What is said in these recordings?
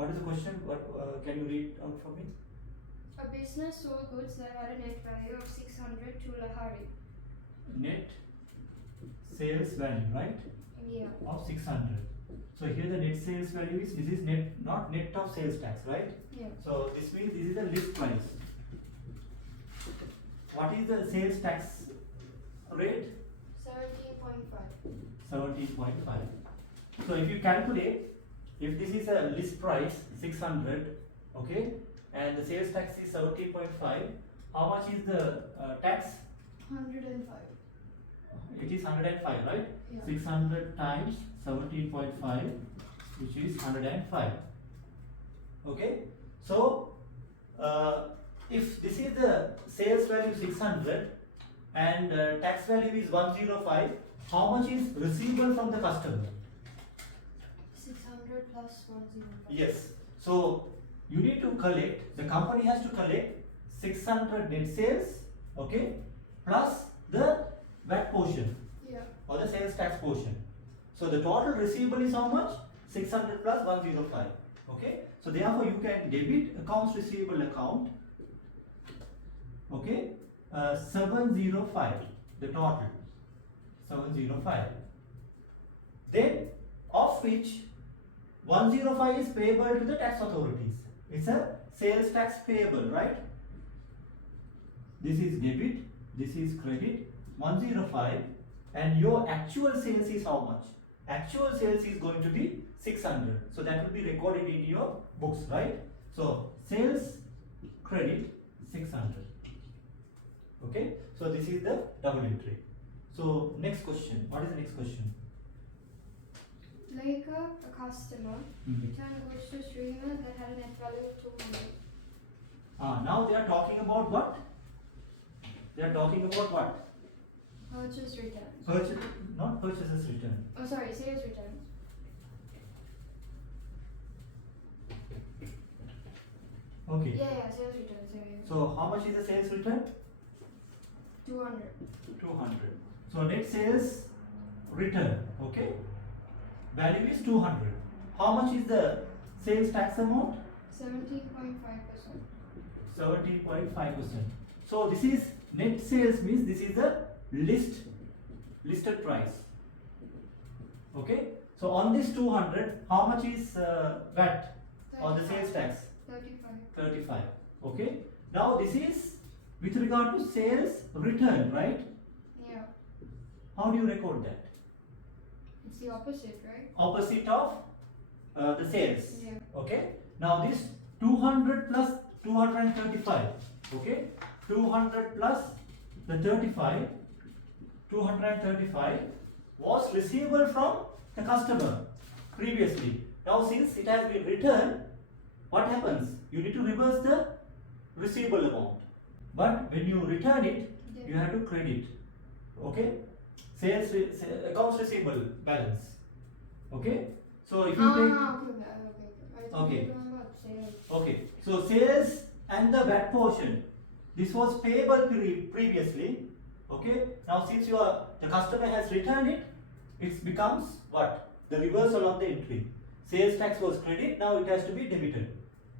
what is the question? What can you read out for me? A business sold goods that had a net value of 600 to Lahari. Net sales value, right? Yeah. Of 600. So here the net sales value is, this is net, not net of sales tax, right? Yeah. So this means this is the list price. What is the sales tax rate? 17.5. 17.5. So if you calculate, if this is a list price 600, okay, and the sales tax is 17.5, how much is the tax? 105. It is 105, right? Yeah. 600 times 17.5, which is 105. Okay, so if this is the sales value 600 and tax value is 105, how much is receivable from the customer? 600 plus 105. Yes. So you need to collect, the company has to collect 600 net sales, okay, plus the VAT portion. Yeah. Or the sales tax portion. So the total receivable is how much? 600 plus 105. Okay. So therefore you can debit accounts receivable account. Okay. 705. The total. 705. Then of which 105 is payable to the tax authorities. It's a sales tax payable, right? This is debit. This is credit. 105. And your actual sales is how much? Actual sales is going to be 600. So that will be recorded in your books, right? So sales credit 600. Okay. So this is the double entry. So next question. What is the next question? Like a customer returned goods to CIMA that had a net value of 200. Now they are talking about what? They are talking about what? Purchase returns. Purchase, not purchases return. Oh, sorry, sales returns. Okay. Yeah, sales returns. Yeah. So how much is the sales return? 200. 200. So net sales return. Okay. Value is 200. How much is the sales tax amount? 17.5%. 17.5%. So this is net sales, means this is the listed price. Okay. So on this 200, how much is VAT or the sales tax? 35. 35. Okay. Now this is with regard to sales return, right? Yeah. How do you record that? It's the opposite, right? Opposite of the sales. Yeah. Okay. Now this 200 plus 235. Okay. 200 plus the 35. 235 was receivable from the customer previously. Now since it has been returned, what happens? You need to reverse the receivable amount. But when you return it, you have to credit. Okay. Accounts receivable balance. Okay. So if you take okay. Okay. So sales and the VAT portion. This was payable previously. Okay. Now since the customer has returned it, it becomes what? The reversal of the entry. Sales tax was credit, now it has to be debited.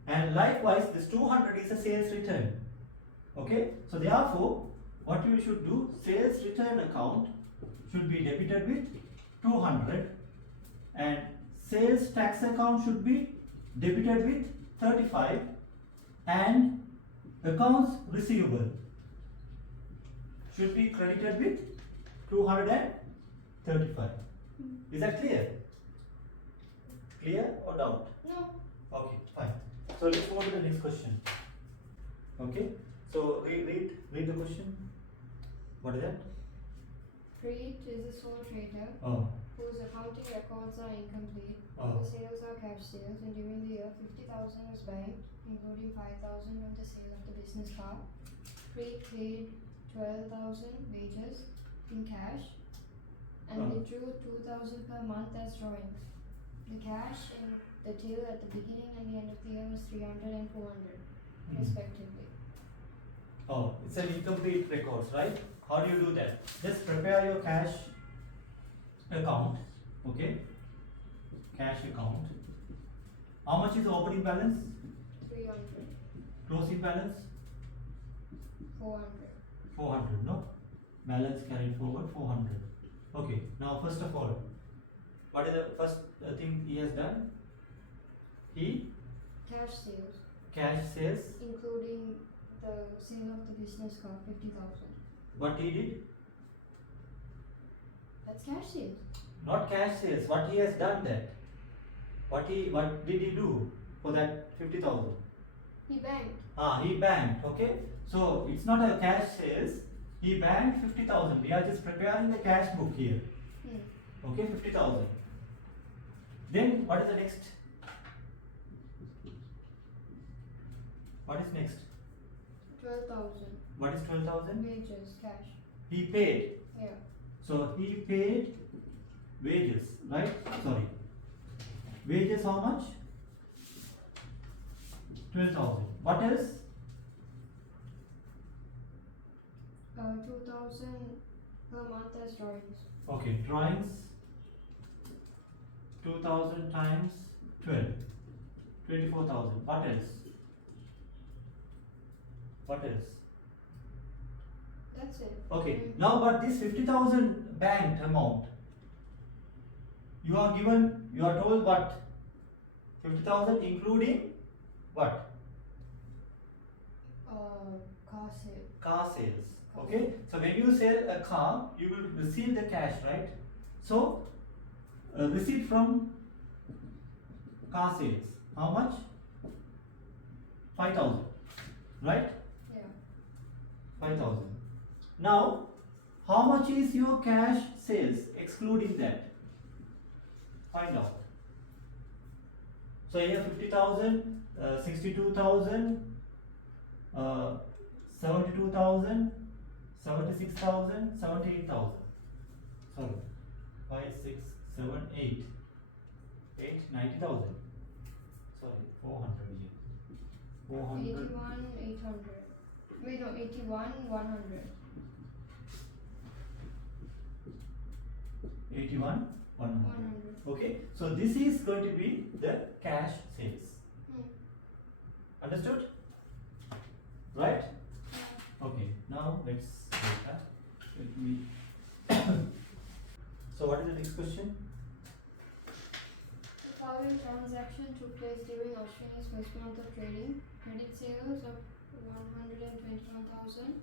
And likewise, this 200 is a sales return. Okay. So therefore, what you should do, sales return account should be debited with 200 and sales tax account should be debited with 35 and accounts receivable should be credited with 235. Is that clear? Clear or doubt? No. Okay, fine. So let's move to the next question. Okay. So read the question. What is that? Preet is a sole trader whose accounting records are incomplete. The sales are cash sales, and during the year 50,000 was banked, including 5,000 from the sale of the business car. Preet paid 12,000 wages in cash and withdrew 2,000 per month as drawings. The cash in the till at the beginning and the end of the year was 300 and 400 respectively. Oh, it's an incomplete records, right? How do you do that? Just prepare your cash account, okay? Cash account. How much is the opening balance? 300. Closing balance? 400. 400, no? Balance carried forward 400. Okay, now first of all, what is the first thing he has done? He Cash sales, cash sales. including the sale of the business car, 50,000. What he did? That's cash sales. Not cash sales. What he has done that? What did he do for that 50,000? He banked. He banked. Okay, so it's not a cash sales. He banked 50,000. We are just preparing the cash book here. Okay, 50,000. Then what is the next? What is next? 12,000. What is 12,000? Wages, cash. He paid. Yeah. So he paid wages, right? Sorry. Wages how much? 12,000. What else? 2,000 per month as drawings. Okay, drawings. 2,000 times 12. 24,000. What else? What else? That's it. Okay, now but this 50,000 banked amount, you are told what? 50,000 including what? Car sale. Car sales. Okay, so when you sell a car, you will receive the cash, right? So, receipt from car sales, how much? 5,000, right? Yeah. 5,000. Now, how much is your cash sales excluding that? Find out. So here 50,000, 62,000, 72,000, 76,000, 78,000. Sorry, 5, 6, 7, 8. 90,000. Sorry, 400 here. 400. 81, 800. Wait, no, 81, 100. 81, 100. 100. Okay, so this is going to be the cash sales. Understood? Right? Okay, now let's take that. Let me. So, what is the next question? The following transaction took place during Australia's first month of trading. Credit sales of 121,000,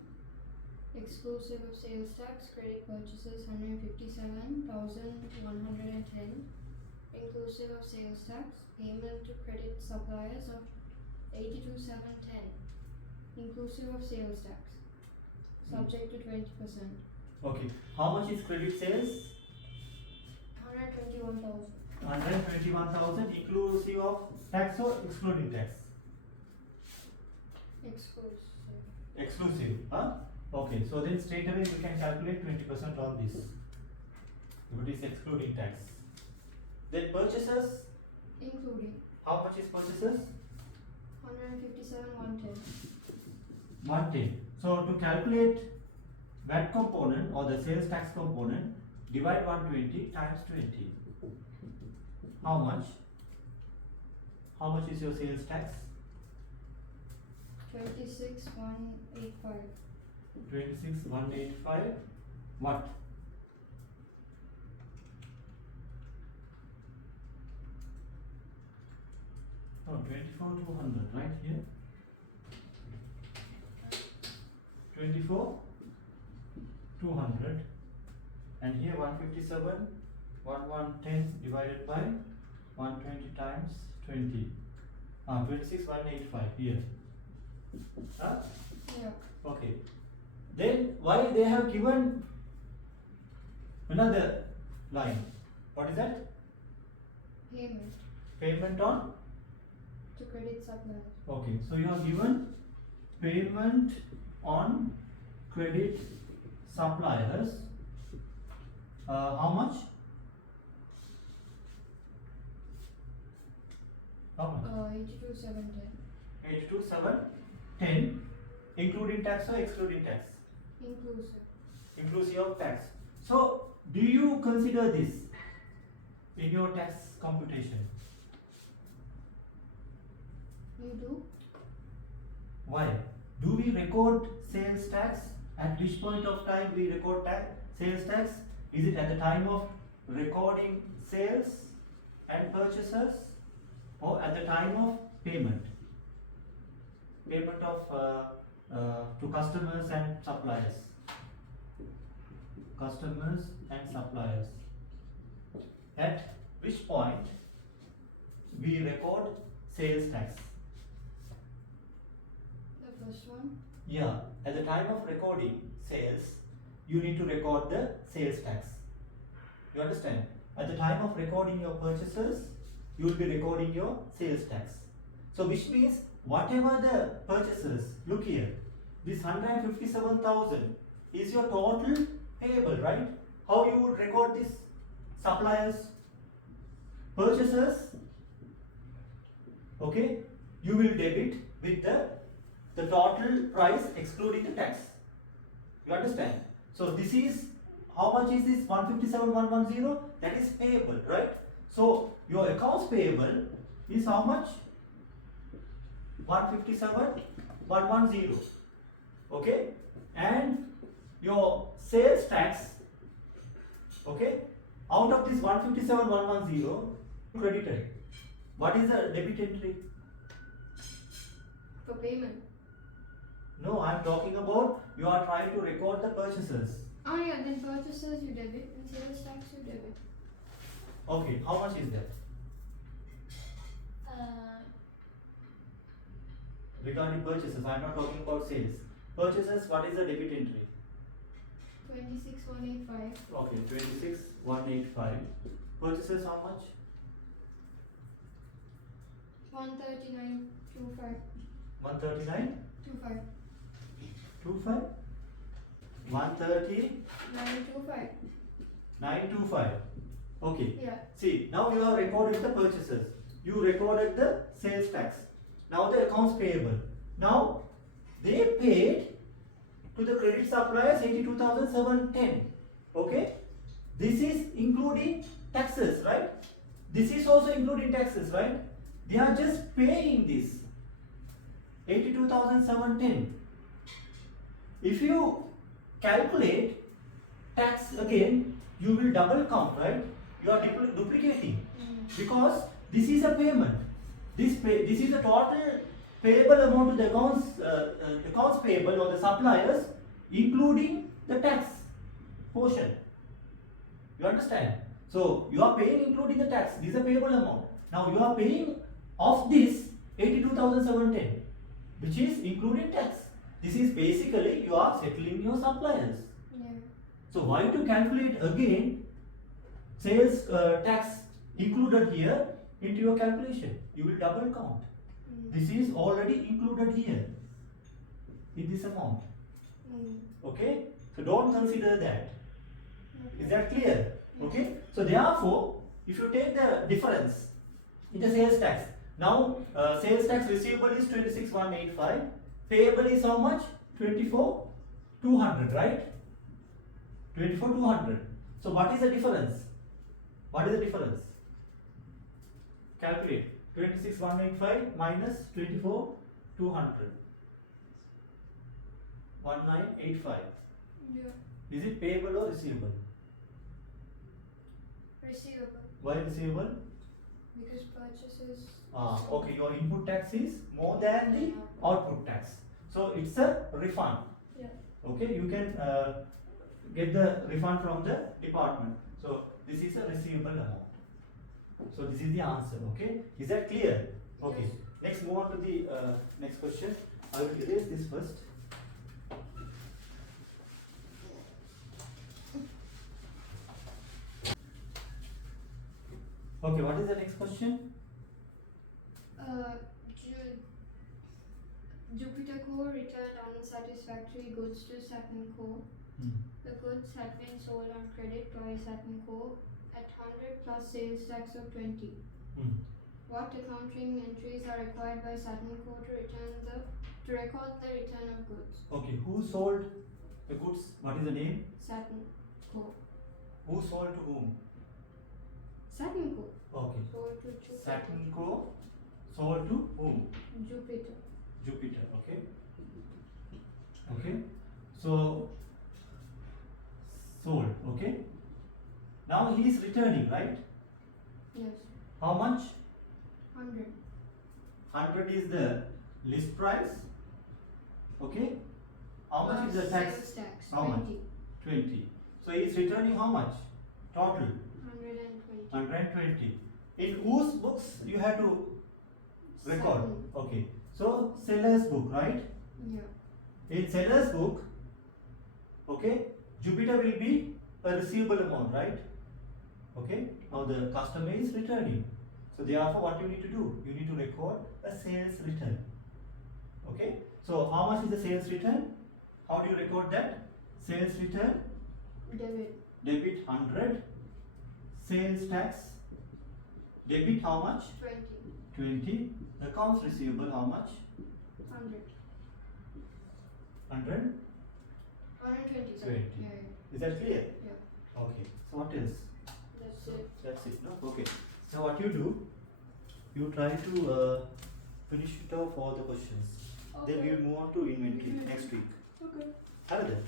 exclusive of sales tax. Credit purchases 157,110, inclusive of sales tax. Payment to credit suppliers of 82,710, inclusive of sales tax. Subject to 20%. Okay, how much is credit sales? 121,000. 121,000 inclusive of tax or excluding tax? Exclusive. Exclusive, huh? Okay, so then straight away we can calculate 20% on this. If it is excluding tax. Then purchases, Including. how much is purchases? 157,110. 110. So to calculate VAT component or the sales tax component, divide 120 times 20. How much? How much is your sales tax? 26,185. 26,185. What? Oh, 24,200 right here. 24,200 and here 157, 110 divided by 120 times 20. 26,185 here. Huh? Yeah. Okay. Then why they have given another line? What is that? Payment Payment on? to credit suppliers. Okay, so you have given payment on credit suppliers. How much? How much? 82,710. 82,710 including tax or excluding tax? Inclusive. Inclusive of tax. So, do you consider this in your tax computation? You do? Why? Do we record sales tax? At which point of time we record sales tax? Is it at the time of recording sales and purchases, or at the time of payment? Payment of to customers and suppliers. Customers and suppliers. At which point we record sales tax? The first one? Yeah, at the time of recording sales, you need to record the sales tax. You understand? At the time of recording your purchases, you will be recording your sales tax. So which means whatever the purchases, look here, this 157,000 is your total payable, right? How you would record this? Suppliers, purchases, okay? You will debit with the total price excluding the tax. You understand? So this is, how much is this 157,110? That is payable, right? So your accounts payable is how much? 157,110. Okay? And your sales tax, okay? Out of this 157,110, credited. What is the debit entry? For payment. No, I am talking about you are trying to record the purchases. Oh yeah, then purchases you debit and sales tax you debit. Okay, how much is that? Regarding purchases, I am not talking about sales. Purchases, what is the debit entry? 26,185. Okay, 26,185. Purchases, how much? 139,25. 139? 25. 25? 130? 925. 925. Okay. Yeah. See, now you have recorded the purchases. You recorded the sales tax. Now the accounts payable. Now they paid to the credit suppliers 82,710. Okay. This is including taxes, right? This is also including taxes, right? They are just paying this 82,710. If you calculate tax again, you will double count, right? You are duplicating because this is a payment. This is the total payable amount to the accounts payable or the suppliers, including the tax portion. You understand? So you are paying including the tax. This is a payable amount. Now you are paying of this 82,710, which is including tax. This is basically you are settling your suppliers. Yeah. So why to calculate again sales tax included here into your calculation? You will double count. This is already included here in this amount. Okay? So don't consider that. Is that clear? Okay? So therefore, if you take the difference in the sales tax, now sales tax receivable is 26,185, payable is how much? 24,200, right? 24,200. So what is the difference? What is the difference? Calculate. 26,185 minus 24,200. 1985. Yeah. Is it payable or receivable? Receivable. Why receivable? Because purchases. Okay, your input tax is more than the output tax. So it's a refund. Yeah. Okay, you can get the refund from the department. So this is a receivable amount. So this is the answer. Okay, is that clear? Okay. Yes. Next, move on to the next question. I will erase this first. Okay, what is the next question? Jupiter Co. returned unsatisfactory goods to Saturn Co. The goods had been sold on credit by Saturn Co. at 100 plus sales tax of 20. What accounting entries are required by Saturn Co. to record the return of goods? Okay, who sold the goods? What is the name? Saturn Co. Who sold to whom? Saturn Co. Okay. Sold to two Saturn Co. Sold to whom? Jupiter. Jupiter. Okay. Okay. So sold. Okay. Now he is returning, right? Yes. How much? 100. 100 is the list price. Okay. How much is the tax? Sales tax. How 20. much? 20. So he is returning how much? Total 120. 120. In whose books you have to record? Seven. Okay. So seller's book, right? Yeah. In seller's book, okay, Jupiter will be a receivable amount, right? Okay. Now the customer is returning. So therefore, what you need to do? You need to record a sales return. Okay. So how much is the sales return? How do you record that? Sales return. Debit. Debit 100. Sales tax. Debit how much? 20. 20. Accounts receivable how much? 100. 100. 120. 20. Yeah. Is that clear? Yeah. Okay. So what else? That's it. That's it. No? Okay. So what you do? You try to finish it off all the questions. Then we will move on to inventory next week. Okay. Have it.